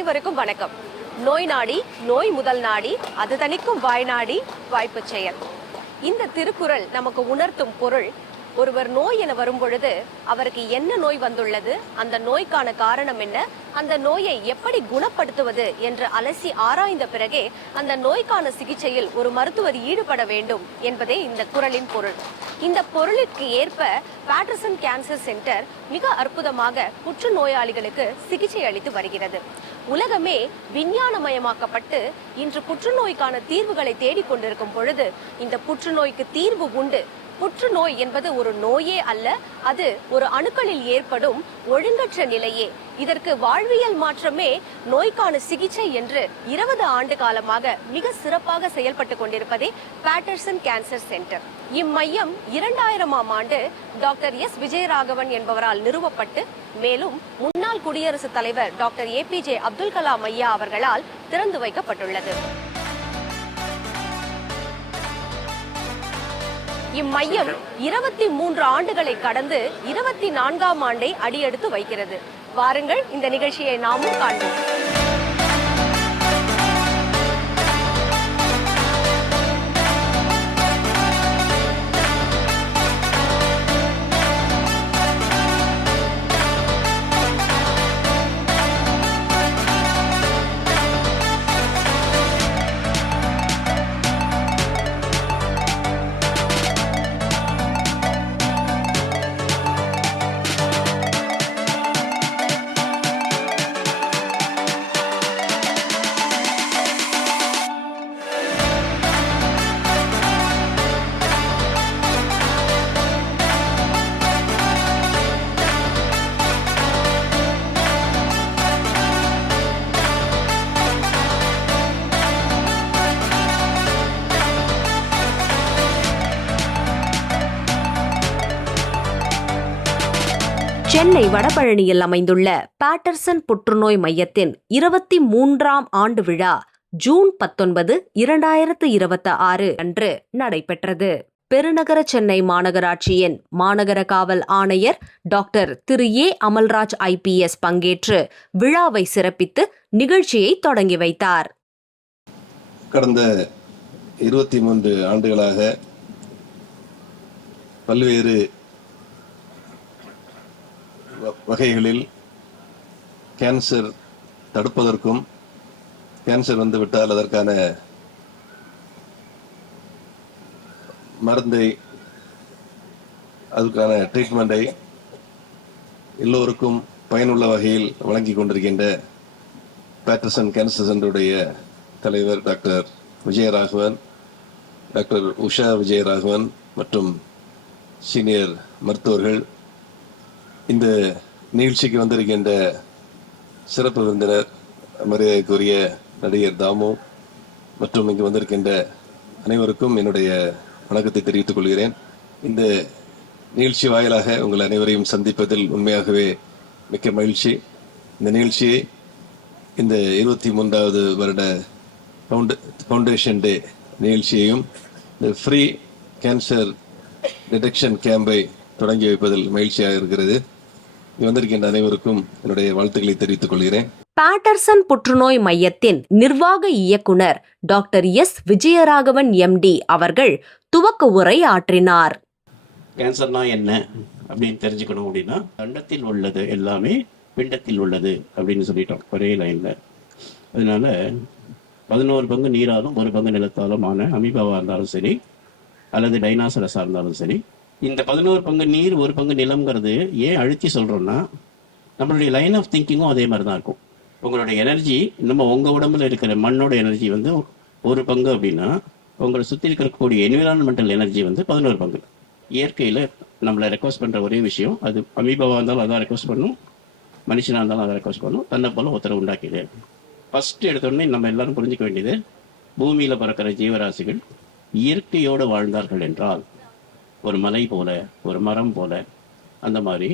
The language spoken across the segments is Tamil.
அனைவருக்கும் வணக்கம். நோய் நாடி நோய் முதல் நாடி அது தணிக்கும் வாய் நாடி வாய்ப்பு செயல். இந்த திருக்குறள் நமக்கு உணர்த்தும் பொருள், ஒருவர் நோய் என வரும் பொழுது அவருக்கு என்ன நோய் வந்துள்ளது, அந்த நோய்க்கான காரணம் என்ன, அந்த நோயை எப்படி குணப்படுத்துவது என்று அலசி ஆராய்ந்த பிறகே அந்த நோய்க்கான சிகிச்சையில் ஒரு மருத்துவர் ஈடுபட வேண்டும் என்பதே இந்த குறளின் பொருள். இந்த பொருளுக்கு ஏற்ப பேட்டர்சன் கேன்சர் சென்டர் மிக அற்புதமாக புற்றுநோயாளிகளுக்கு சிகிச்சை அளித்து வருகிறது. உலகமே விஞ்ஞானமயமாக்கப்பட்டு இன்று புற்றுநோய்க்கான தீர்வுகளை தேடிக்கொண்டிருக்கும் பொழுது இந்த புற்றுநோய்க்கு தீர்வு உண்டு. புற்றுநோய் என்பது ஒரு நோயே அல்ல, அது ஒரு அணுக்களில் ஏற்படும் ஒழுங்கற்ற நிலையே. இதற்கு வாழ்வியல் மாற்றமே நோய்க்கான சிகிச்சை என்று 20 ஆண்டு காலமாக மிக சிறப்பாக செயல்பட்டு கொண்டிருப்பதே பேட்டர்சன் கேன்சர் சென்டர். இம்மையம் 2000ஆம் ஆண்டு டாக்டர் எஸ் விஜயராகவன் என்பவரால் நிறுவப்பட்டு, மேலும் முன்னாள் குடியரசுத் தலைவர் டாக்டர் APJ அப்துல் கலாம் ஐயா அவர்களால் திறந்து வைக்கப்பட்டுள்ளது. இம்மையம் 23 ஆண்டுகளை கடந்து 24ஆம் ஆண்டை அடியெடுத்து வைக்கிறது. வாருங்கள், இந்த நிகழ்ச்சியை நாமும் காண்போம். சென்னை வடபழனியில் அமைந்துள்ள பேட்டர்சன் புற்றுநோய் மையத்தின் 23ஆம் ஆண்டு விழா ஜூன் 19, 2026 அன்று நடைபெற்றது. பெருநகர சென்னை மாநகராட்சியின் மாநகர காவல் ஆணையர் டாக்டர் திரு ஏ அமல்ராஜ் IPS பங்கேற்று விழாவை சிறப்பித்து நிகழ்ச்சியை தொடங்கி வைத்தார். கடந்த 23 ஆண்டுகளாக பல்வேறு வகைகளில் கேன்சர் தடுப்பதற்கும், கேன்சர் வந்துவிட்டால் அதற்கான மருந்தை, அதுக்கான ட்ரீட்மெண்ட்டை எல்லோருக்கும் பயனுள்ள வகையில் வழங்கி கொண்டிருக்கின்ற பேட்டர்சன் கேன்சர் சென்டருடைய தலைவர் டாக்டர் விஜயராகவன், டாக்டர் உஷா விஜயராகவன் மற்றும் சீனியர் மருத்துவர்கள், இந்த நிகழ்ச்சிக்கு வந்திருக்கின்ற சிறப்பு விருந்தினர் மரியாதைக்குரிய நடிகர் தாமு மற்றும் இங்கு வந்திருக்கின்ற அனைவருக்கும் என்னுடைய வணக்கத்தை தெரிவித்துக் கொள்கிறேன். இந்த நிகழ்ச்சி வாயிலாக உங்கள் அனைவரையும் சந்திப்பதில் உண்மையாகவே மிக்க மகிழ்ச்சி. இந்த நிகழ்ச்சியை இந்த 23வது வருட ஃபவுண்டேஷன் டே நிகழ்ச்சியையும் இந்த ஃப்ரீ கேன்சர் டிடெக்ஷன் கேம்பை தொடங்கி வைப்பதில் மகிழ்ச்சியாக இருக்கிறது. வந்திருக்கின்ற அனைவருக்கும் என்னுடைய வாழ்த்துக்களை தெரிவித்துக் கொள்கிறேன். பேட்டர்சன் புற்றுநோய் மையத்தின் நிர்வாக இயக்குனர் டாக்டர் எஸ் விஜயராகவன் MD அவர்கள் துவக்க உரை ஆற்றினார். கேன்சர்னா என்ன அப்படின்னு தெரிஞ்சுக்கணும் அப்படின்னா, அண்டத்தில் உள்ளது எல்லாமே பிண்டத்தில் உள்ளது அப்படின்னு சொல்லிட்டோம் ஒரே லைன்ல. அதனால 11 பங்கு நீராலும் 1 பங்கு நிலத்தாலும் ஆன அமீபாவா இருந்தாலும் சரி, அல்லது டைனாசரஸா இருந்தாலும் சரி, இந்த 11 பங்கு நீர் 1 பங்கு நிலம்ங்கிறது ஏன் அழுத்தி சொல்றோம்னா, நம்மளுடைய லைன் ஆஃப் திங்கிங்கும் அதே மாதிரி தான் இருக்கும். உங்களுடைய எனர்ஜி, நம்ம உங்க உடம்புல இருக்கிற மண்ணோட எனர்ஜி வந்து 1 பங்கு அப்படின்னா, உங்களை சுற்றி இருக்கக்கூடிய என்விரான்மெண்டல் எனர்ஜி வந்து 11 பங்கு. இயற்கையில் நம்மளை ரெக்வஸ்ட் பண்ற ஒரே விஷயம், அது அமீபாவா இருந்தாலும் அதான் ரெக்வஸ்ட் பண்ணும், மனுஷனா இருந்தாலும் அதை ரெக்வஸ்ட் பண்ணும், தன்னை போல ஒருத்தரை உண்டாக்கிது. ஃபர்ஸ்ட் எடுத்தோடனே நம்ம எல்லாரும் புரிஞ்சுக்க வேண்டியது, பூமியில பிறக்கிற ஜீவராசிகள் இயற்கையோடு வாழ்ந்தார்கள் என்றால், ஒரு மலை போல, ஒரு மரம் போல, அந்த மாதிரி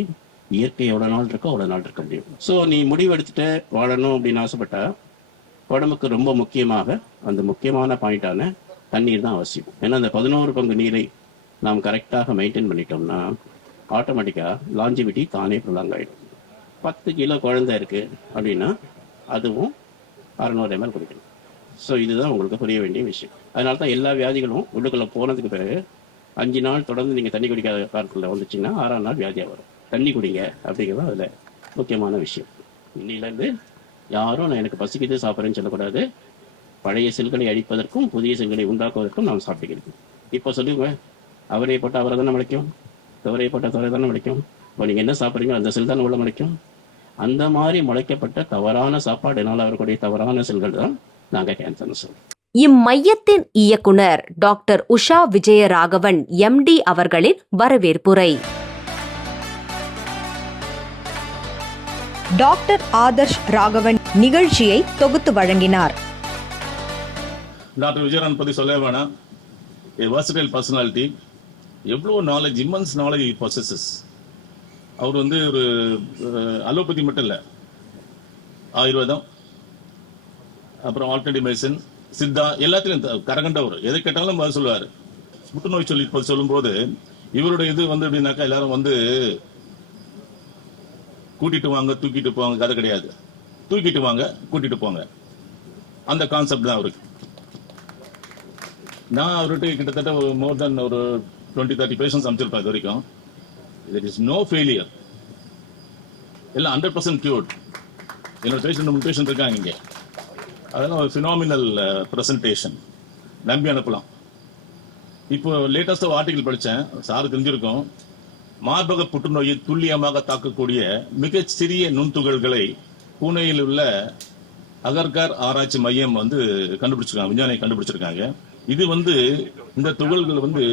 இயற்கை எவ்வளோ நாள் இருக்கோ அவ்வளோ நாள் இருக்க முடியும். ஸோ நீ முடிவெடுத்துட்டு வாழணும் அப்படின்னு ஆசைப்பட்டா, உடம்புக்கு ரொம்ப முக்கியமாக அந்த முக்கியமான பாயிண்டான தண்ணீர் தான் அவசியம். ஏன்னா அந்த 11 பங்கு நீரை நாம் கரெக்டாக மெயின்டைன் பண்ணிட்டோம்னா ஆட்டோமேட்டிக்காக லாஞ்சிவிட்டி தானே ப்ரொலாங் ஆகிடும். 10 கிலோ குழந்தை இருக்குது அப்படின்னா அதுவும் 600 ml குடிக்கணும். ஸோ இதுதான் உங்களுக்கு புரிய வேண்டிய விஷயம். அதனால தான் எல்லா வியாதிகளும் உள்ளுக்குள்ளே போனதுக்கு பிறகு 5 நாள் தொடர்ந்து நீங்கள் தண்ணி குடிக்காத காலத்தில் வந்துச்சிங்கன்னா 6ஆம் நாள் வியாதியாக வரும். தண்ணி குடிங்க அப்படிங்கிறது அதில் முக்கியமான விஷயம். இன்னிலேருந்து யாரும் நான் எனக்கு பசிக்குது சாப்பிட்றேன்னு சொல்லக்கூடாது. பழைய செல்களை அழிப்பதற்கும் புதிய செல்களை உண்டாக்குவதற்கும் நாம் சாப்பிட்டுக்கிறோம். இப்போ சொல்லுங்க, அவரை போட்டால் அவரை தானே முளைக்கும், துவரையை போட்டால் துவரை தானே முளைக்கும். இப்போ நீங்கள் என்ன சாப்பிட்றீங்களோ அந்த செல் தானே உள்ள முளைக்கும். அந்த மாதிரி முளைக்கப்பட்ட தவறான சாப்பாடுனால வரக்கூடிய தவறான செல்கள் தான் நாங்கள் கேன்சர்னு சொல்றோம். இம்மையத்தின் இயக்குனர் டாக்டர் உஷா விஜயராகவன் MD அவர்களின் வரவேற்புரை. டாக்டர் ஆதர்ஷ் ராகவன் நிகழ்ச்சியை தொகுத்து வழங்கினார். டாக்டர் விஜயராகவன் பற்றி சொல்ல வேணாம். a versatile personality, எவ்வளோ நாலேஜ், இம்மன்ஸ் நாலேஜ் பொசஸஸ். அவர் வந்து ஒரு அலோபதி மட்டும் இல்லை, ஆயுர்வேதம், அப்புறம் ஆல்டர்னேட்டிவ் மெடிசன், சித்தா, எல்லாத்திலையும் கரகண்டவர். எதை கேட்டாலும் பதில் சொல்லுவார். புற்றுநோய் சொல்லும்போது இவருடைய இது வந்து எப்படின்னாக்கா, எல்லாரும் வந்து கூட்டிட்டு வாங்க தூக்கிட்டு போவாங்க கதை கிடையாது. தூக்கிட்டு வாங்க கூட்டிட்டு போங்க, அந்த கான்செப்ட் தான் அவருக்கு. நான் அவர்கிட்ட கிட்டத்தட்ட மோர் தென் ஒரு 20-30 பேஷன்ஸ் அமைச்சிருப்பேன் இது வரைக்கும். there is no failure. எல்லாம் 100% cured. என்னோட பேஷண்ட் 3 பேஷண்ட் இருக்காங்க இங்கே. அதெல்லாம் ஒரு ஃபினாமினல் ப்ரெசன்டேஷன், நம்பி அனுப்பலாம். இப்போ லேட்டஸ்டாக ஆர்டிகல் படித்தேன், சார் தெரிஞ்சிருக்கும். மார்பக புற்றுநோயை துல்லியமாக தாக்கக்கூடிய மிகச் சிறிய நுண்துகள்களை பூனேயில் உள்ள அகர்கார் ஆராய்ச்சி மையம் வந்து கண்டுபிடிச்சிருக்காங்க, விஞ்ஞானி கண்டுபிடிச்சிருக்காங்க. இது வந்து இந்த துகள்கள் வந்து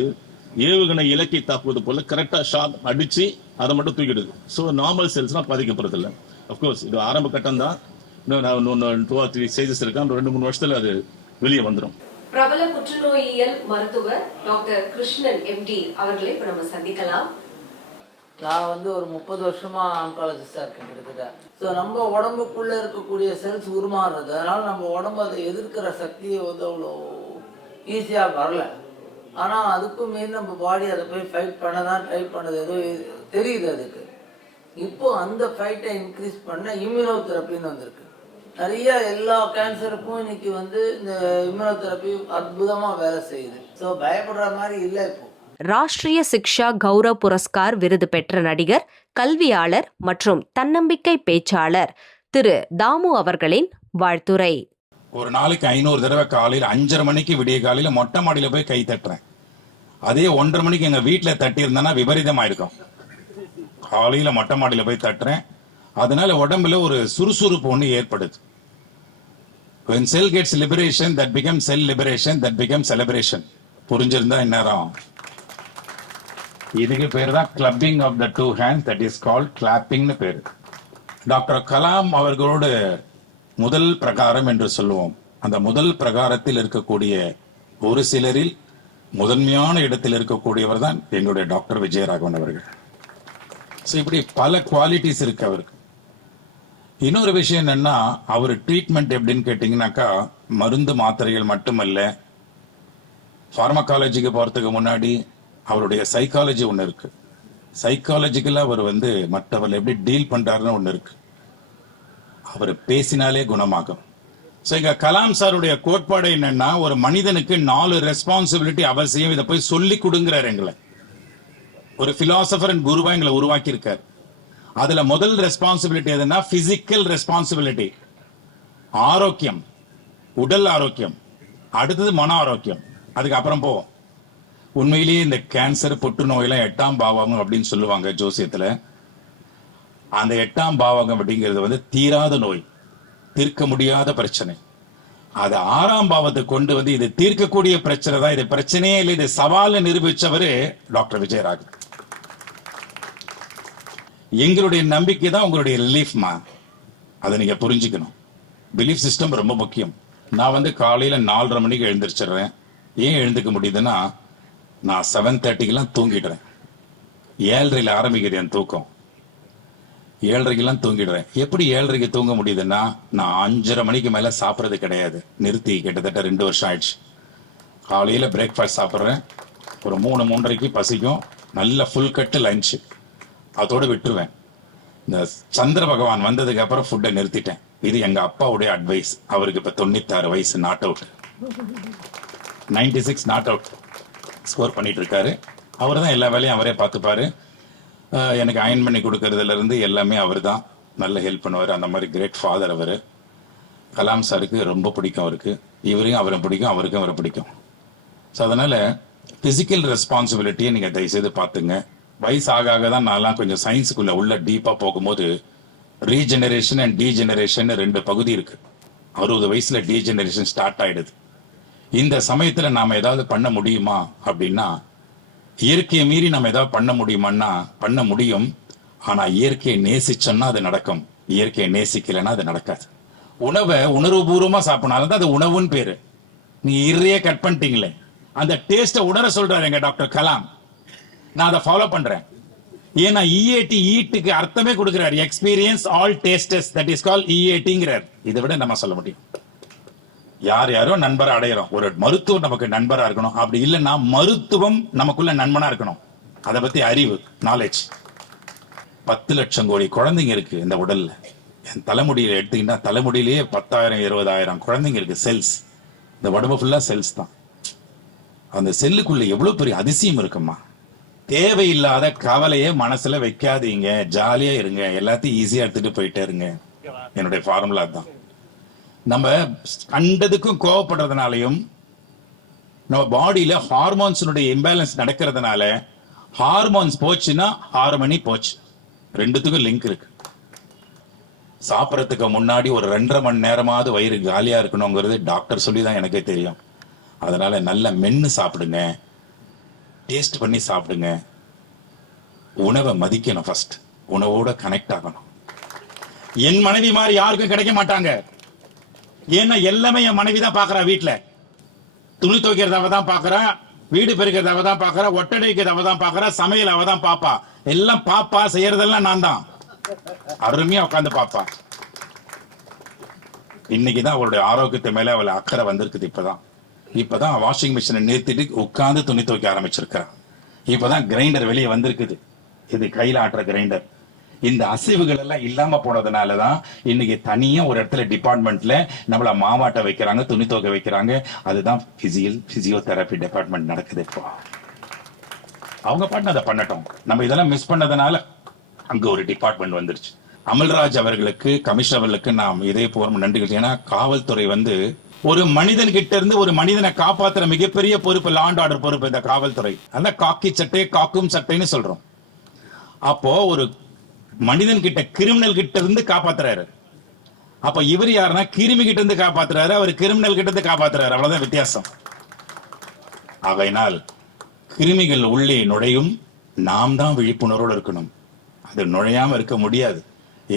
ஏவுகணை இலக்கை தாக்குவது போல கரெக்டா ஷாட் அடிச்சு அதை மட்டும் தூக்கிடுது. ஸோ நார்மல் செல்ஸ்லாம் பாதிக்கப்படுறது இல்லை. அப்கோர்ஸ் இது ஆரம்ப கட்டம் தான். இன்னும் 2 or 3 ஸ்டேஜஸ் இருக்கு. 2-3 வருஷத்துல அது வெளியே வந்துடும். பிரபல புற்றுநோயியல் மருத்துவர் டாக்டர் கிருஷ்ணன் MD அவர்களை இப்ப நம்ம சந்திக்கலாம். நான் வந்து ஒரு 30 வருஷமா ஆன்காலஜிஸ்டாக இருக்கேன் கிட்டத்தட்ட. ஸோ நம்ம உடம்புக்குள்ள இருக்கக்கூடிய செல்ஸ் உருமாறுறது, அதனால நம்ம உடம்பு அதை எதிர்க்கிற சக்தியை வந்து அவ்வளோ ஈஸியாக வரல. ஆனால் அதுக்கும் மீறி நம்ம பாடி அதை போய் ஃபைட் பண்ண தான் ட்ரை பண்ணது, ஏதோ தெரியுது அதுக்கு. இப்போ அந்த ஃபைட்டை இன்க்ரீஸ் பண்ண இம்யூனோதெரப்பின்னு வந்திருக்கு. நிறைய எல்லா கேன்சருக்கும் இன்னைக்கு வந்து இந்த இம்யூனோதெரப்பி அற்புதமாக வேலை செய்யுது. ஸோ பயப்படுற மாதிரி இல்லை. இப்போ ராஷ்டிரிய சிக்ஷா கௌரவ் புரஸ்கார் விருது பெற்ற நடிகர், கல்வியாளர் மற்றும் தன்னம்பிக்கை பேச்சாளர் திரு தாமு அவர்களின் வாழ்த்துரை. ஒரு நாளைக்கு 500 தடவை காலையில் 5:30 மணிக்கு விடிய காலையில மொட்டை மாடியில போய் கை தட்டுறேன். அதே 1:30 மணிக்கு எங்க வீட்டுல தட்டி இருந்தேன்னா விபரீதமா இருக்கும். காலையில மொட்டை மாடியில போய் தட்டுறேன். அதனால உடம்புல ஒரு சுறுசுறுப்பு ஒண்ணு ஏற்படுது. When cell gets liberation, that becomes cell liberation, that becomes celebration. புரிஞ்சிருந்தா இந்நேரம் இதுக்கு பேர் தான் clapping of the 2 hands, that is called clappingனு பேரு. டாக்டர் கலாம் அவர்களோடு முதல் பிரகாரம் என்று சொல்லுவோம். அந்த முதல் பிரகாரத்தில் இருக்கக்கூடிய ஒரு சிலரில் முதன்மையான இடத்தில் இருக்கக்கூடியவர் தான் எங்களுடைய டாக்டர் விஜயராகவன் அவர்கள். ஸோ இப்படி பல குவாலிட்டிஸ் இருக்கு அவருக்கு. இன்னொரு விஷயம் என்னன்னா, அவர் ட்ரீட்மெண்ட் எப்படின்னு கேட்டீங்கன்னாக்கா, மருந்து மாத்திரைகள் மட்டுமல்ல, ஃபார்மகாலஜிக்கு போறதுக்கு முன்னாடி அவருடைய சைக்காலஜி ஒன்று இருக்கு. சைக்காலஜிக்கலா அவர் வந்து மற்றவர்கள் எப்படி டீல் பண்றாருன்னு ஒன்று இருக்கு. அவர் பேசினாலே குணமாகும். ஸோ இங்க கலாம் சாருடைய கோட்பாடு என்னன்னா, ஒரு மனிதனுக்கு 4 ரெஸ்பான்சிபிலிட்டி அவசியம். இதை போய் சொல்லி கொடுங்கிறார் எங்களை. ஒரு பிலாசபர் அண்ட் குருவா எங்களை உருவாக்கி இருக்கார். அதுல முதல் ரெஸ்பான்சிபிலிட்டி எதுனா பிசிக்கல் ரெஸ்பான்சிபிலிட்டி, ஆரோக்கியம், உடல் ஆரோக்கியம். அடுத்தது மன ஆரோக்கியம். அதுக்கப்புறம் போவோம். உண்மையிலேயே இந்த கேன்சர், புற்றுநோயெல்லாம் 8ஆம் பாவகம் அப்படின்னு சொல்லுவாங்க ஜோசியத்துல. அந்த 8ஆம் பாவகம் அப்படிங்கிறது வந்து தீராத நோய், தீர்க்க முடியாத பிரச்சனை. அது 6ஆம் பாவத்தை கொண்டு வந்து இது தீர்க்கக்கூடிய பிரச்சனை தான், இது பிரச்சனையே இல்லை, இது சவால் நிரூபிச்சவரு டாக்டர் விஜயராகவன். எங்களுடைய நம்பிக்கை தான் உங்களுடைய ரிலீஃப்மா. அதை நீங்க புரிஞ்சுக்கணும். பிலீஃப் சிஸ்டம் ரொம்ப முக்கியம். நான் வந்து காலையில 4:30 மணிக்கு எழுந்திரிச்சிடுறேன். ஏன் எழுந்துக்க முடியுதுன்னா, நான் 7:30க்கெல்லாம் தூங்கிடுறேன். 7:30 ஆரம்பிக்கிறேன் என் தூக்கம். 7:30க்கெல்லாம் தூங்கிடுறேன். எப்படி 7:30க்கு தூங்க முடியுதுன்னா, நான் 5:30 மணிக்கு மேல சாப்பிட்றது கிடையாது. நிறுத்தி கிட்டத்தட்ட 2 வருஷம் ஆயிடுச்சு. காலையில பிரேக்ஃபாஸ்ட் சாப்பிட்றேன். ஒரு 3-3:30க்கு பசிக்கும். நல்ல ஃபுல் கட்டு லஞ்சு, அதோட விட்டுருவேன். இந்த சந்திர பகவான் வந்ததுக்கு அப்புறம் ஃபுட்டை நிறுத்திட்டேன். இது எங்க அப்பாவுடைய அட்வைஸ். அவருக்கு இப்ப 96 வயசு, not out. 96 not out score பண்ணிட்டு இருக்காரு. அவர் தான் எல்லா வேலையும் அவரே பார்த்துப்பாரு. எனக்கு அயன் பண்ணி கொடுக்கறதுல இருந்து எல்லாமே அவர் தான். நல்ல ஹெல்ப் பண்ணுவார். அந்த மாதிரி கிரேட் ஃபாதர் அவர். கலாம் சாருக்கு ரொம்ப பிடிக்கும் அவருக்கு. இவரையும் அவரை பிடிக்கும், அவருக்கும் அவரை பிடிக்கும். ஸோ அதனால பிசிக்கல் ரெஸ்பான்சிபிலிட்டியை நீங்க தயவுசெய்து பார்த்துங்க. வயசு ஆக ஆக தான் நான்லாம் கொஞ்சம் சயின்ஸுக்குள்ள உள்ள டீப்பா போகும்போது ரீஜெனரேஷன் அண்ட் டீஜெனரேஷன் 2 பகுதி இருக்கு. 60 வயசுல டீஜெனரேஷன் ஸ்டார்ட் ஆயிடுது. இந்த சமயத்துல நாம ஏதாவது பண்ண முடியுமா அப்படின்னா, இயற்கையை மீறி நம்ம ஏதாவது பண்ண முடியுமான்னா பண்ண முடியும். ஆனா இயற்கையை நேசிச்சோம்னா அது நடக்கும். இயற்கையை நேசிக்கலைன்னா அது நடக்காது. உணவை உணர்வுபூர்வமா சாப்பிடனால தான் அது உணவுன்னு பேரு. நீ இறைய கட் பண்ணிட்டீங்களே, அந்த டேஸ்ட உணர சொல்றாரு எங்க டாக்டர் கலாம். நான் அதை ஃபாலோ பண்றேன். ஏன்னா இஏடி ஈட்டுக்கு அர்த்தமே கொடுக்கிறார். Experience all tastes, that is call இஏடிங்கிறார். இதை விட நம்ம சொல்ல முடியும். யார் யாரோ நண்பரை அடையிறோம். ஒரு மருத்துவர் நமக்கு நண்பரா இருக்கணும். அப்படி இல்லைன்னா மருத்துவம் நமக்குள்ள நண்பனா இருக்கணும். அதை பத்தி அறிவு, நாலேஜ். 10 லட்சம் கோடி குழந்தைங்க இருக்கு இந்த உடல்ல. என் தலைமுடியில எடுத்தீங்கன்னா தலைமுடியிலேயே 10,000 20,000 குழந்தைங்க இருக்கு. செல்ஸ். இந்த உடம்பு ஃபுல்லா செல்ஸ் தான். அந்த செல்லுக்குள்ள எவ்வளவு பெரிய அதிசயம் இருக்குமா. தேவையில்லாத கவலையே மனசுல வைக்காதீங்க. ஜாலியா இருங்க. எல்லாத்தையும் ஈஸியா எடுத்துட்டு போயிட்டே இருங்க. என்னுடைய ஃபார்முலா தான். நம்ம கண்டதுக்கும் கோவப்படுறதுனாலையும் நம்ம பாடியில ஹார்மோன்ஸினுடைய இம்பேலன்ஸ் நடக்கிறதுனால ஹார்மோன்ஸ் போச்சுன்னா ஹார்மோனி போச்சு. 2த்துக்கும் லிங்க் இருக்கு. சாப்பிட்றதுக்கு முன்னாடி ஒரு 2.5 மணி நேரமாவது வயிறு காலியா இருக்கணுங்கிறது டாக்டர் சொல்லி தான் எனக்கே தெரியும். அதனால நல்ல மென்னு சாப்பிடுங்க. டேஸ்ட் பண்ணி சாப்பிடுங்க. உணவை மதிக்கணும். ஃபர்ஸ்ட் உணவோட கனெக்ட் ஆகணும். என் மனைவி மாதிரி யாருக்கும் கிடைக்க மாட்டாங்க. ஏன்னா எல்லாமே என் மனைவி தான் பாக்குறா. வீட்டுல துணி துவைக்கிறத அவ தான் பாக்குறா, வீடு பெருக்கிறத அவ தான் பாக்குறா, ஒட்டடைக்கிறத அவ தான் பாக்குறா, சமையல் அவ தான் பாப்பா. எல்லாம் பாப்பா, செய்யறதெல்லாம் நான் தான். அருமையா உட்காந்து பாப்பா. இன்னைக்குதான் அவளுடைய ஆரோக்கியத்தை மேல அவளை அக்கறை வந்திருக்குது. இப்பதான் வாஷிங் மிஷினை நிறுத்திட்டு உட்கார்ந்து துணி துவைக்க ஆரம்பிச்சிருக்கா. இப்பதான் கிரைண்டர் வெளியே வந்திருக்குது. இது கையில ஆட்டுற கிரைண்டர். இந்த அசைவுகள் எல்லாம் இல்லாம போனதுனாலதான் இன்னைக்கு தனியா ஒரு இடத்துல டிபார்ட்மெண்ட்ல நம்மள மாவாட்ட வைக்கிறாங்க, துணி துவைக்க வைக்கிறாங்க. அதுதான் பிசியோதெரபி டிபார்ட்மெண்ட் நடக்குது. இப்போ அவங்க பாட்டு அதை பண்ணட்டும். நம்ம இதெல்லாம் மிஸ் பண்ணதுனால அங்க ஒரு டிபார்ட்மெண்ட் வந்துருச்சு. அமல்ராஜ் அவர்களுக்கு, கமிஷனர் அவர்களுக்கு நாம் இதே போற நன்றிகள். ஏன்னா காவல்துறை ஒரு மனிதன் கிட்ட இருந்து ஒரு மனிதனை காப்பாத்துற மிகப்பெரிய பொறுப்பு, லா அண்ட் ஆர்டர் பொறுப்பு இந்த காவல்துறை. அதான் காக்கி சட்டை, காக்கும் சட்டைன்னு சொல்றோம். அப்போ ஒரு மனிதன் கிட்ட, கிரிமினல் கிட்ட இருந்து காப்பாத்துறாரு. அப்ப இவர் யாருன்னா கிருமி கிட்ட இருந்து காப்பாத்துறாரு, அவர் கிரிமினல் கிட்ட இருந்து காப்பாத்துறாரு. அவ்வளவுதான் வித்தியாசம். ஆகையினால் கிருமிகள் உள்ளே நுழையும், நாம் தான் விழிப்புணர்வோடு இருக்கணும். அது நுழையாம இருக்க முடியாது.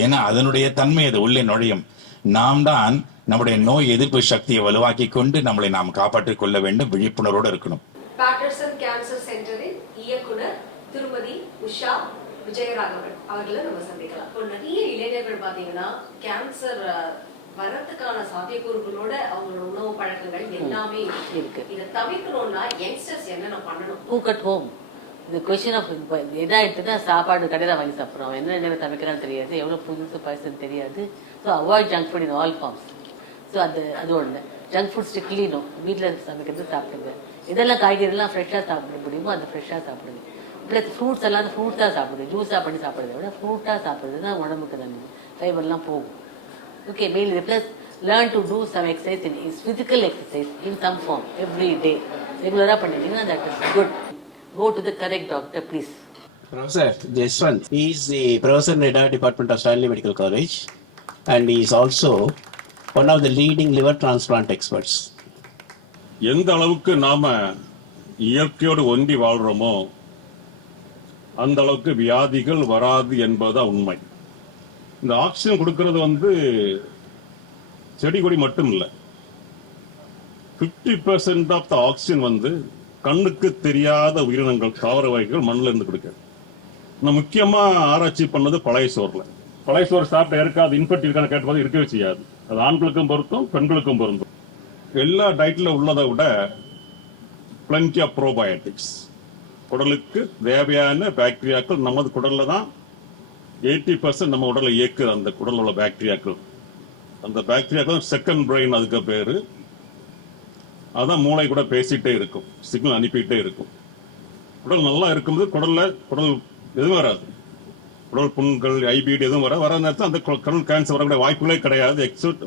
ஏன்னா அதனுடைய தன்மை அது உள்ளே நுழையும். நாம் தான் நம்முடைய நோய் எதிர்ப்பு சக்தியை வலுவாக்கி கொண்டு நம்மளை நாம் காப்பாற்றிக் கொள்ள வேண்டும். விழிப்புணர்வோடு இருக்கணும். பேட்டர்சன் கேன்சர் சென்டரின் இயக்குனர் திருமதி உஷா விஜயராகவன் அவர்களை நம்ம சந்திக்கலாம். இப்போ நிறைய இளைஞர்கள் பாத்தீங்கன்னா கேன்சர் வரதுக்கான சாத்தியக்கூறுகளோட அவங்களோட உணவு பழக்கங்கள் எல்லாமே இருக்கு. இதை தவிர்க்கணும்னா யங்ஸ்டர்ஸ் என்னென்ன பண்ணணும்? Cook at home. இந்த கொஸ்டின் ஆஃப் என்ன எடுத்துன்னா சாப்பாடு கடையில் வாங்கி சாப்பிட்றோம். என்ன சமைக்கிறான்னு தெரியாது, எவ்வளோ புதுசு பழசுன்னு தெரியாது. So avoid junk food in all forms. So அது ஒன்று. Junk food strictly no. வீட்டில் சமைக்கிறது சாப்பிடுங்க. இதெல்லாம் காய்கறிலாம் ஃப்ரெஷ்ஷாக சாப்பிட முடியுமோ அது ஃப்ரெஷ்ஷாக சாப்பிடுங்க. ப்ளஸ் ஃப்ரூட்ஸ் எல்லாம் ஃப்ரூட்டாக சாப்பிடுங்க. ஜூஸாக பண்ணி சாப்பிட்றத விட ஃப்ரூட்டாக சாப்பிட்றது தான் உடம்புக்கு நல்லது. ஃபைபர்லாம் போகும். Okay, mail plus learn to do some exercise in physical exercise in some form every day. ரெகுலராக பண்ணிட்டீங்கன்னா that is good. Go to the correct doctor, please. Professor Jeswant, he is the professor in the Department of Stanley Medical College, and he is also one of the leading liver transplant experts. எந்த அளவுக்கு நாம இயற்கையோடு ஒன்றி வாழ்றோமோ அந்த அளவுக்கு வியாதிகள் வராது என்பதுதான் உண்மை. இந்த ஆக்சிஜன் கொடுக்கறது செடி கொடி மட்டும் இல்லை. 50% ஆஃப் த ஆக்சிஜன் கண்ணுக்கு தெரியாத உயிரினங்கள், தாவர வகைகள் மண்ணில் இருந்து கொடுக்குது. நான் முக்கியமா ஆராய்ச்சி பண்ணது பழைய சோறுல. பழைய சோறு சாப்பிட்ட யாருக்காது இன்ஃபெக்ட் இருக்கான்னு கேட்டபோது இருக்கவே செய்யாது. அது ஆண்களுக்கும் பொருத்தும், பெண்களுக்கும் பொருந்தும். எல்லா டயட்ல உள்ளதை விட பிளென்டி ஆஃப் ப்ரோபயோட்டிக்ஸ், குடலுக்கு தேவையான பாக்டீரியாக்கள் நமது குடல்ல தான் 80% நம்ம உடலை இயக்குது. அந்த குடல் உள்ள பாக்டீரியாக்கள் அந்த பாக்டீரியாவுக்கு செகண்ட் பிரெயின் அதுக்கு பேரு. அதான் மூளை கூட பேசிட்டே இருக்கும், சிக்னல் அனுப்பிட்டே இருக்கும். குடல் நல்லா இருக்கும்போது குடல் எதுவும் வராது, குடல் புண்கள் ஐபிடி எதுவும் வர நேரத்தில் அந்த குடல் கேன்சர் வரக்கூடிய வாய்ப்புகளே கிடையாது. Accept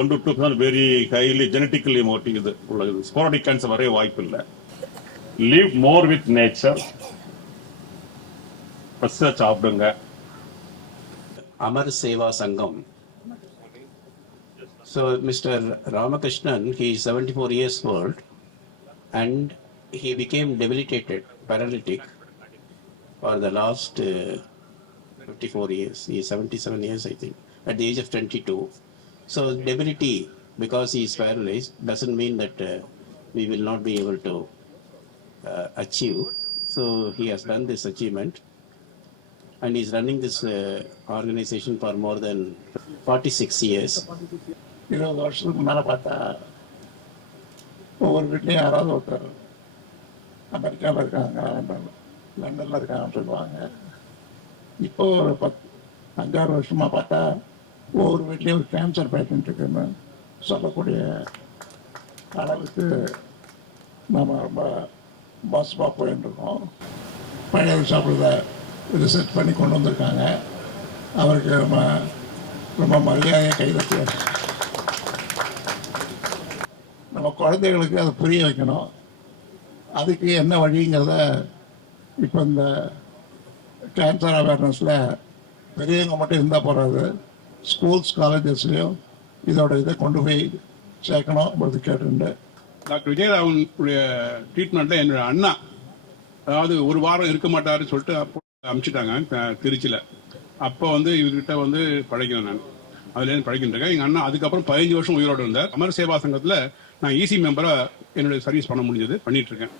1 to 2% very highly genetically இது உள்ளது. ஸ்போராடிக் கேன்சர் வரைய வாய்ப்பு இல்லை. லிவ் மோர் வித் நேச்சர், ஃப்ரெஷ்ஷாக சாப்பிடுங்க. Amar Seva Sangam. So Mr. Ramakrishnan, he is 74 years old and he became debilitated, paralytic for the last 54 years. He is 77 years, I think, at the age of 22. So debility, because he is paralyzed, doesn't mean that we will not be able to achieve. So he has done this achievement and he is running this organization for more than 46 years. 20 வருஷத்துக்கு மேலே பார்த்தா ஒவ்வொரு வீட்லேயும் யாராவது ஒருத்தர் அமெரிக்காவில் இருக்காங்க, லண்டனில் இருக்காங்கன்னு சொல்லுவாங்க. இப்போ ஒரு 5-6 வருஷமாக பார்த்தா ஒவ்வொரு வீட்லேயும் ஒரு கேன்சர் பேஷண்ட் இருக்குன்னு சொல்லக்கூடிய அளவுக்கு நம்ம ரொம்ப பாசமாக போயின்னு இருக்கோம். பழைய சாப்பிட்றத ரிசர்ச் பண்ணி கொண்டு வந்திருக்காங்க. அவருக்கு ரொம்ப மரியாதையாக கைதட்டி நம்ம குழந்தைகளுக்கு அதை புரிய வைக்கணும். அதுக்கு என்ன வழிங்கிறத இப்போ இந்த கேன்சர் அவேர்னஸில் பெரியவங்க மட்டும் இருந்தால் போகாது, ஸ்கூல்ஸ் காலேஜஸ்லேயும் இதோட இதை கொண்டு போய் சேர்க்கணும் அப்படி கேட்டுண்டு. டாக்டர் விஜயராகவன் ட்ரீட்மெண்ட்டில் என்னோட அண்ணா, அதாவது ஒரு வாரம் இருக்க மாட்டாருன்னு சொல்லிட்டு அப்போ அனுப்பிச்சிட்டாங்க திருச்சியில். அப்போ இவர்கிட்ட பழகினேன் நான், அதுலேருந்து பழகிட்டுருக்கேன். எங்கள் அண்ணா அதுக்கப்புறம் 15 வருஷம் உயிரோடு இருந்தார். அமர் சேவா சங்கத்தில் நான் ஈசி மெம்பராக என்னுடைய சர்வீஸ் பண்ண முடிஞ்சது, பண்ணிட்டு இருக்கேன்.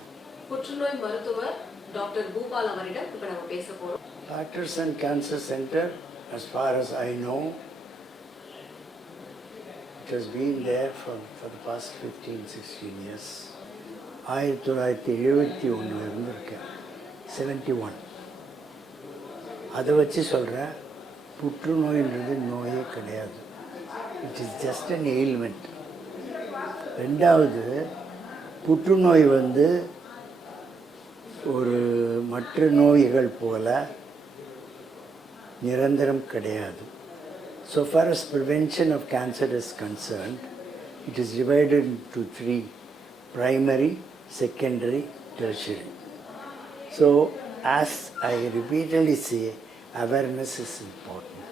புற்றுநோய் மருத்துவர் டாக்டர் பூபால் அவரிடம் இப்போ நம்ம பேச போறோம். Patterson Cancer Center, as far as I know, it has been there for the past 15-16 years. 1971 இருந்திருக்கேன், 71. அதை வச்சு சொல்கிறேன், புற்றுநோயின்றது நோயே கிடையாது. It is just an ailment. ரெண்டாவது, புற்றுநோய் ஒரு மற்ற நோய்கள் போல நிரந்தரம் கிடையாது. So far as prevention of cancer is concerned, it is divided into 3: primary, secondary, tertiary. So as I repeatedly say, awareness is important.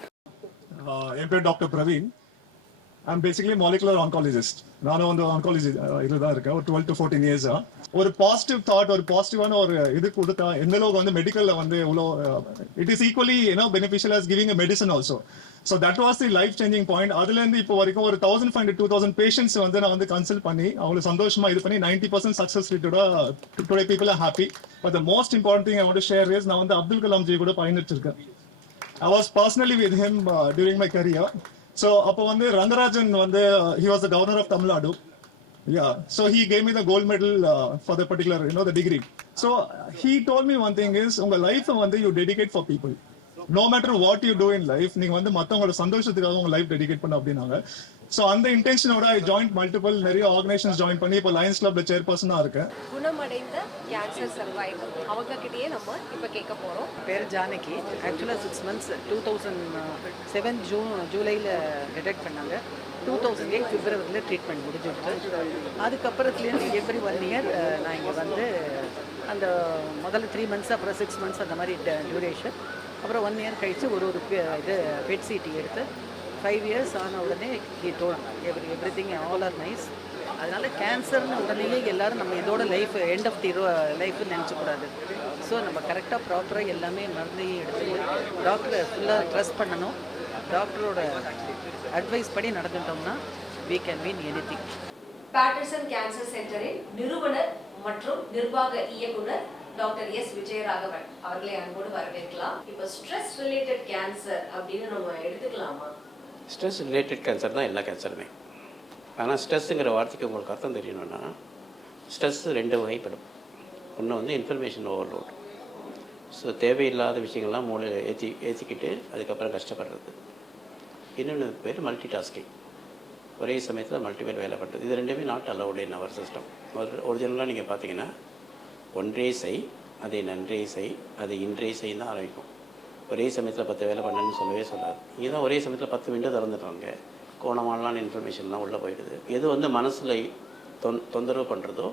என் பேர் doctor Praveen. I'm basically molecular oncologist. நானும் ஆன்காலஜி இதில் தான் இருக்கேன் ஒரு 12 to 14 இயர்ஸாக. ஒரு பாசிட்டிவ் தாட், ஒரு பாசிட்டிவான ஒரு இது கொடுத்தா எந்த அளவுக்கு மெடிக்கலில் இவ்வளோ it is equally beneficial as giving a medicine also. So that was the life changing point. அதுலேருந்து இப்போ வரைக்கும் ஒரு 1500-2000 பேஷண்ட்ஸ் நான் கன்சல்ட் பண்ணி அவங்களை சந்தோஷமா இது பண்ணி 90% சக்ஸஸ் ரேட்டோட today people are happy. But the most important thing I want to share is நான் அப்துல் கலாம் ஜி கூட பயணிட்டு இருக்கேன். I was personally with him during my career. So அப்போ Rangarajan he was the governor of Tamil Nadu. Yeah, so he gave me the gold medal for the particular the degree. So he told me one thing is உங்க life you dedicate for people. No matter what you do in life, நீங்க மத்தவங்களோட சந்தோஷத்துக்காக உங்க லைஃப் டெடிகேட் பண்ண அப்படின்னாங்க. ஸோ அந்த இன்டென்ஷனோட ஐ ஜாயின் மல்டிபிள் நிறைய ஆர்கனைசேஷன்ஸ் ஜாயின் பண்ணி இப்போ லயன்ஸ் கிளப்ல சேர்பர்சனாக இருக்கேன். குணமடைந்த கேன்சர் சர்வைவர் அவங்க கிட்டயே நம்ம இப்போ கேட்க போகிறோம். பேர் ஜானகி. ஆக்சுவலாக 6 months 2007 ஜூலையில் டிடெக்ட் பண்ணாங்க. 2008 பிப்ரவரியில் ட்ரீட்மெண்ட் முடிஞ்சுட்டு அதுக்கப்புறத்துலேருந்து எவ்ரி 1 year நான் இங்கே அந்த முதல்ல 3 months அப்புறம் 6 months அந்த மாதிரி டியூரேஷன், அப்புறம் 1 year கழித்து ஒரு இது பெட் சிடி எடுத்து 5 years ஆன உடனே எவ்ரிதிங் ஆல் ஆர் நைஸ். அதனால கேன்சர்னு உடனே எல்லாரும் நம்ம இதோட லைஃப் எண்ட் ஆஃப் தி லைஃப்னு நினச்சக்கூடாது. ஸோ நம்ம கரெக்டாக ப்ராப்பராக எல்லாமே மருந்தையும் எடுத்து டாக்டரை ஃபுல்லாக ட்ரஸ்ட் பண்ணணும். டாக்டரோட அட்வைஸ் படி நடந்துட்டோம்னா we can win anything. Patterson cancer சென்டரின் நிறுவனர் மற்றும் நிர்வாக இயக்குனர் டாக்டர் எஸ் விஜயராகவன் அவர்களை அன்போடு வரவேற்கலாம். இப்போ ஸ்ட்ரெஸ் ரிலேட்டட் கேன்சர் அப்படின்னு நம்ம எடுத்துக்கலாமா? ஸ்ட்ரெஸ் ரிலேட்டட் கேன்சர் தான் எல்லா கேன்சருமே. ஆனால் ஸ்ட்ரெஸ்ஸுங்கிற வார்த்தைக்கு உங்களுக்கு அர்த்தம் தெரியணும்னா, ஸ்ட்ரெஸ் 2 வகைப்படும். ஒன்று இன்ஃபர்மேஷன் ஓவர்லோட். ஸோ தேவையில்லாத விஷயங்கள்லாம் மூளையில் ஏற்றிக்கிட்டு அதுக்கப்புறம் கஷ்டப்படுறது. இன்னொன்று பேர் மல்டி டாஸ்கிங். ஒரே சமயத்தில் மல்டிபிள் வேலை பண்ணுறது, இது ரெண்டுமே not allowed in our system. ஒரிஜினலாக நீங்கள் பார்த்தீங்கன்னா ஒன்றே செய், அதை நன்றே செய், அதை இன்றே செய்யும் தான் ஆரம்பிக்கும். ஒரே சமயத்தில் 10 வேலை பண்ணணும்னு சொல்லவே சொல்லாது. இங்கே தான் ஒரே சமயத்தில் 10 விண்டோ திறந்துடுறாங்க, கோணமானலான இன்ஃபர்மேஷன்லாம் உள்ளே போயிடுது. எது வந்து மனசில் தொந்தரவு பண்ணுறதோ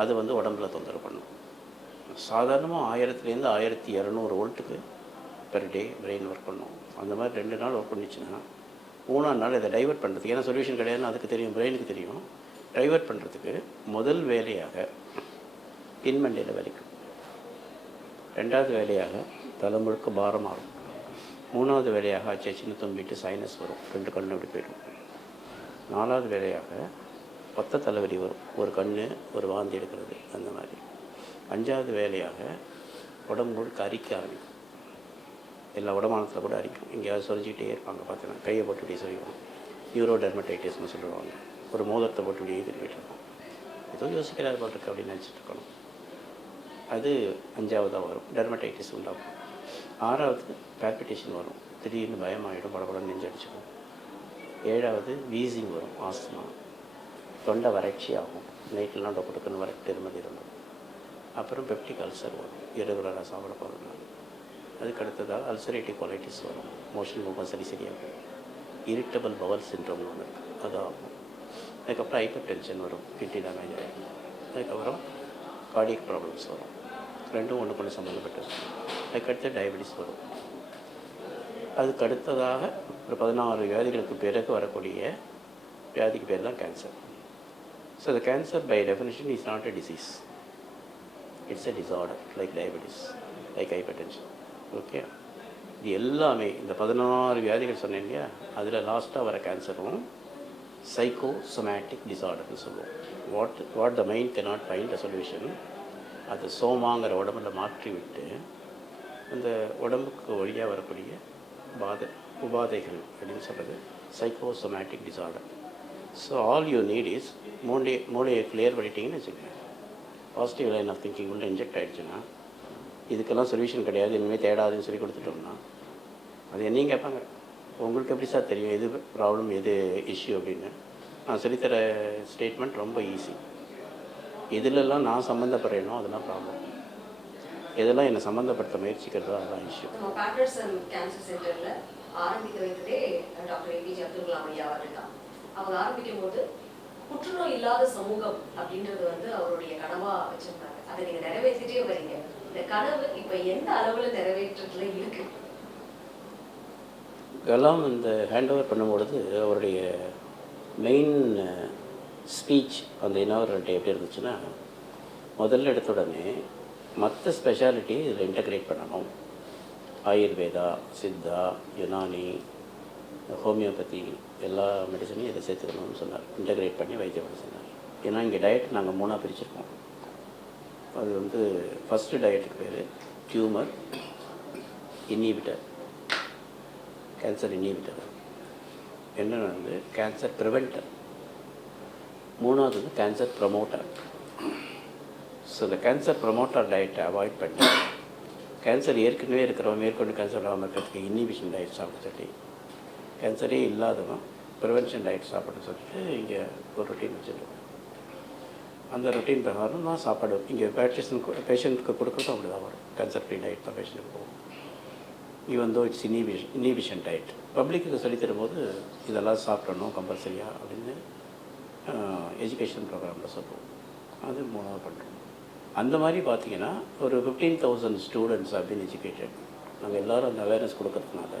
அது வந்து உடம்புல தொந்தரவு பண்ணும். சாதாரணமாக 1000லேருந்து 1200 வோல்ட்டுக்கு பெர் டே பிரெயின் ஒர்க் பண்ணும். அந்த மாதிரி 2 நாள் ஒர்க் பண்ணிச்சுன்னா 3ஆம் நாள் இதை டைவெர்ட் பண்ணுறதுக்கு, ஏன்னா சொல்யூஷன் கிடையாதுன்னு அதுக்கு தெரியும், பிரெயினுக்கு தெரியும். டைவெர்ட் பண்ணுறதுக்கு முதல் வேலையாக பின்மண்டையில் வலிக்கும், 2வது வேலையாக தலை முழுக்க பாரமாகும், 3வது வேலையாக சின்ன தும்பிட்டு சைனஸ் வரும், 2 கண்ணு இப்படி போயிடும், 4வது வேலையாக ஒத்த தலைவலி வரும், ஒரு கண்ணு ஒரு வாந்தி எடுக்கிறது அந்த மாதிரி, 5வது வேலையாக உடம்பு முழுக்க அரிக்க ஆரம்பிக்கும், எல்லா உடமானத்தில் கூட அரிக்கும். எங்கேயாவது சொரிஞ்சிக்கிட்டே இருப்பாங்க பார்த்தீங்கன்னா, கையை போட்டு இப்படி சொரிக்கும், யூரோடெர்மடைட்டிஸ்னு சொல்லுவாங்க. ஒரு மோதிரத்தை போட்டு இப்படி திருப்பிட்டு இருக்கோம், ஏதோ யோசிக்கிறார் போல் இருக்கு அப்படின்னு நினச்சிட்டு இருக்கணும். அது 5வதாக வரும், டெர்மடைட்டிஸ் உண்டாகும். 6வது பால்பிட்டேஷன் வரும், திடீர்னு பயமாகிடும், படபடன்னு நெஞ்சு அடிச்சுக்கும். 7வது வீசிங் வரும், ஆஸ்துமா, தொண்டை வறட்சி ஆகும், நைட்லாம் டொக்குன்னு வறட்டு இருமதி இருந்தோம். அப்புறம் பெப்டிக் அல்சர் வரும், இரகுலராக சாப்பிட போகிறதுனால. அதுக்கு அடுத்ததாக அல்சரேட்டிவ் கொலைட்டிஸ் வரும், மோஷன் மூவ்மெண்ட் சரியாகும். இரிட்டபிள் பவல் சிண்ட்ரோம்னு ஒன்று இருக்குது, அது ஆகும். அதுக்கப்புறம் ஹைப்பர் டென்ஷன் வரும், கிட்னி டேமேஜ் ஆகிடும். அதுக்கப்புறம் கார்டியக் ப்ராப்ளம்ஸ் வரும், 2ம் ஒன்றுக்கு சம்மந்தப்பட்டது. அதுக்கடுத்து டயபெட்டிஸ் வரும். அதுக்கு அடுத்ததாக ஒரு 16 வியாதிகளுக்கு பிறகு வரக்கூடிய வியாதிக்கு பேர் தான் cancer. So the cancer by definition is not a disease, it's a disorder like diabetes, like hypertension. Okay, இது எல்லாமே இந்த 16 வியாதிகள் சொன்னேன் இல்லையா, அதில் லாஸ்ட்டாக வர கேன்சரும் சைக்கோசோமேட்டிக் டிசார்டர்னு சொல்லுவோம். What the mind cannot find a solution, அது சோமாங்கிற உடம்புல மாற்றி விட்டு அந்த உடம்புக்கு வழியாக வரக்கூடிய உபாதைகள் அப்படின்னு சொல்கிறது psychosomatic disorder. So all you need is மூளையை கிளியர் பண்ணிட்டீங்கன்னு வச்சுக்கோங்க, பாசிட்டிவ் லைன் ஆஃப் திங்கிங் உள்ள இன்ஜெக்ட் ஆகிடுச்சுன்னா இதுக்கெல்லாம் சொல்யூஷன் கிடையாது, இனிமேல் தேடாதுன்னு சொல்லி கொடுத்துட்டோம்னா அது என்னையும் கேட்பாங்க, உங்களுக்கு எப்படி சார் தெரியும் எது ப்ராப்ளம் எது இஷ்யூ அப்படின்னு. நான் சொல்லித்தர ஸ்டேட்மெண்ட் ரொம்ப ஈஸி. எதுலெல்லாம் நான் சம்மந்தப்படுறேனோ அதெல்லாம் ப்ராப்ளம், எதெல்லாம் என்னை சம்மந்தப்படுத்த முயற்சிக்கிறதோ அதெல்லாம் இஷ்யூ. நம்ம பேட்டர்சன் கேன்சர் சென்டர்ல ஆரம்பிக்க வைத்ததே டாக்டர் ஏபிஜே அப்துல் கலாம் ஐயா அவர்கள் தான். அவங்க ஆரம்பிக்கும் போது புற்றுநோய் இல்லாத சமூகம் அப்படின்றது வந்து அவருடைய கனவா வச்சிருந்தாங்க. அதை நீங்க நிறைவேற்றிட்டே வரீங்க. இந்த கனவு இப்ப எந்த அளவுல நிறைவேற்றத்துல இருக்கு? கலாம் இந்த ஹேண்ட் ஓவர் பண்ணும்பொழுது அவருடைய மெயின் ஸ்பீச் அந்த இனாகரல் டே எப்படி இருந்துச்சுன்னா, முதல்ல எடுத்த உடனே மற்ற ஸ்பெஷாலிட்டி இதில் இன்டகிரேட் பண்ணணும், ஆயுர்வேதா, சித்தா, யுனானி, ஹோமியோபதி எல்லா மெடிசனையும் இதை சேர்த்துக்கணும்னு சொன்னார். இன்டகிரேட் பண்ணி வைத்தியம் பண்ண சொன்னார். ஏன்னா இங்கே டயட் நாங்கள் 3ஆக பிரிச்சிருக்கோம். அது வந்து ஃபஸ்ட்டு டயட்டுக்கு பேர் டியூமர் இன்ஹிபிட்டர், கேன்சர் இன்ஹிபிட்டர். என்னென்ன வந்து கேன்சர் ப்ரிவென்டர், 3வது வந்து கேன்சர் ப்ரமோட்டர். ஸோ இந்த கேன்சர் ப்ரமோட்டர் டயட்டை அவாய்ட் பண்ணி கேன்சர் ஏற்கனவே இருக்கிறவங்க மேற்கொண்டு கேன்சர் இல்லாமல் இருக்கிறதுக்கு இன்ஹிபிஷன் டயட் சாப்பிட சொல்லி, கேன்சரே இல்லாதவன் ப்ரிவென்ஷன் டயட் சாப்பிட சொல்லிட்டு இங்கே ஒரு ரொட்டீன் வச்சுருக்கோம். அந்த ரொட்டீன் பிரகாரம் நான் சாப்பாடு இங்கே பேஷண்ட்டுக்கு கொடுக்குறதும் அப்படி தான் வரும். கேன்சர் ஃப்ரீ டயட் தான் பேஷண்ட்டுக்கு போகும். Even though it's inhibition diet. பப்ளிக்கு சொல்லித் தரும்போது இதெல்லாம் சாப்பிடணும் கம்பல்சரியாக அப்படின்னு எஜுகேஷன் ப்ரோக்ராமில் சொல்லுவோம். அது 3வது பண்ணுறோம். அந்த மாதிரி பார்த்தீங்கன்னா ஒரு 15,000 ஸ்டூடெண்ட்ஸ் அப்படின்னு எஜுகேட்டட். நாங்கள் எல்லோரும் அந்த அவேர்னஸ் கொடுக்கறதுனால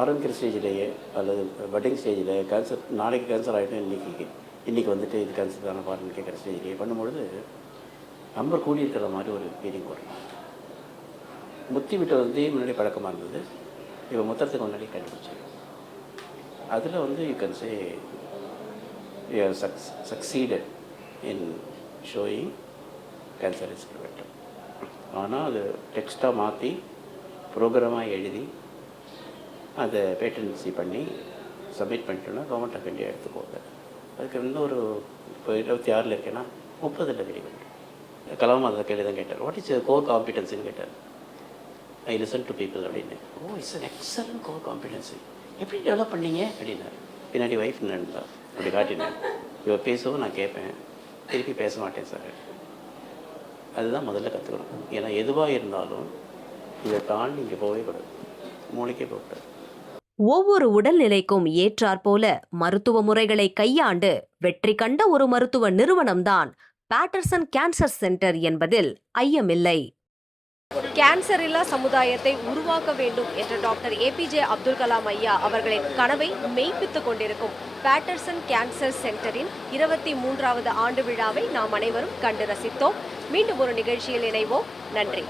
ஆரம்பிக்கிற ஸ்டேஜிலேயே அல்லது பட்டிங் ஸ்டேஜில் கேன்சர் நாளைக்கு கேன்சர் ஆகிடும் இன்றைக்கி வந்துட்டு இது கேன்சர் தானே பாருன்னு கேட்குற ஸ்டேஜிலேயே பண்ணும்பொழுது நம்பர் கூடி இருக்கிற மாதிரி ஒரு ஃபீலிங் வரும். முத்தி விட்டு வந்து முன்னாடி பழக்கமாக இருந்தது, இப்போ மொத்தத்துக்கு முன்னாடி கண்டுபிடிச்சி அதில் வந்து you can say you have succeeded in showing cancer is prevented. ஆனால் அது டெக்ஸ்ட்டாக மாற்றி ப்ரோக்ராமாக எழுதி அதை பேட்டன்சி பண்ணி சப்மிட் பண்ணிட்டோன்னா கவர்மெண்ட் ஆஃப் இந்தியா எடுத்துக்கோங்க. அதுக்கு இன்னும் ஒரு இப்போ 26 இருக்கேன்னா 30 கிடைக்கும். கலாம் அதை கேள்வி தான் கேட்டார், வாட் இஸ் கோர் காம்பிடன்சின்னு கேட்டார். ஐ லிசன் டு பீப்புள் அப்படின்னு. ஓ it's an excellent core competency, எப்படி டெவலப் பண்ணீங்க அப்படின்னாரு. பின்னாடி ஒய்ஃப் நின்றுட்டா அப்படி காட்டினேன். இவள் பேசவும் நான் கேட்பேன், திருப்பி பேச மாட்டேன் சார். அதுதான் முதல்ல கற்றுக்கணும். ஏன்னா எதுவாக இருந்தாலும் இதை தாண்டி இங்கே போகவே கூடாது, மூளைக்கே போகக்கூடாது. ஒவ்வொரு உடல்நிலைக்கும் ஏற்றாற்போல மருத்துவ முறைகளை கையாண்டு வெற்றி கண்ட ஒரு மருத்துவ நிறுவனம்தான் பேட்டர்சன் கேன்சர் சென்டர் என்பதில் ஐயமில்லை. கேன்சர் இல்லா சமுதாயத்தை உருவாக்க வேண்டும் என்ற டாக்டர் ஏபிஜே அப்துல் கலாம் ஐயா அவர்களின் கனவை மெய்ப்பித்துக் கொண்டிருக்கும் பேட்டர்சன் கேன்சர் சென்டரின் 23வது ஆண்டு விழாவை நாம் அனைவரும் கண்டு ரசித்தோம். மீண்டும் ஒரு நிகழ்ச்சியில் இணைவோம். நன்றி.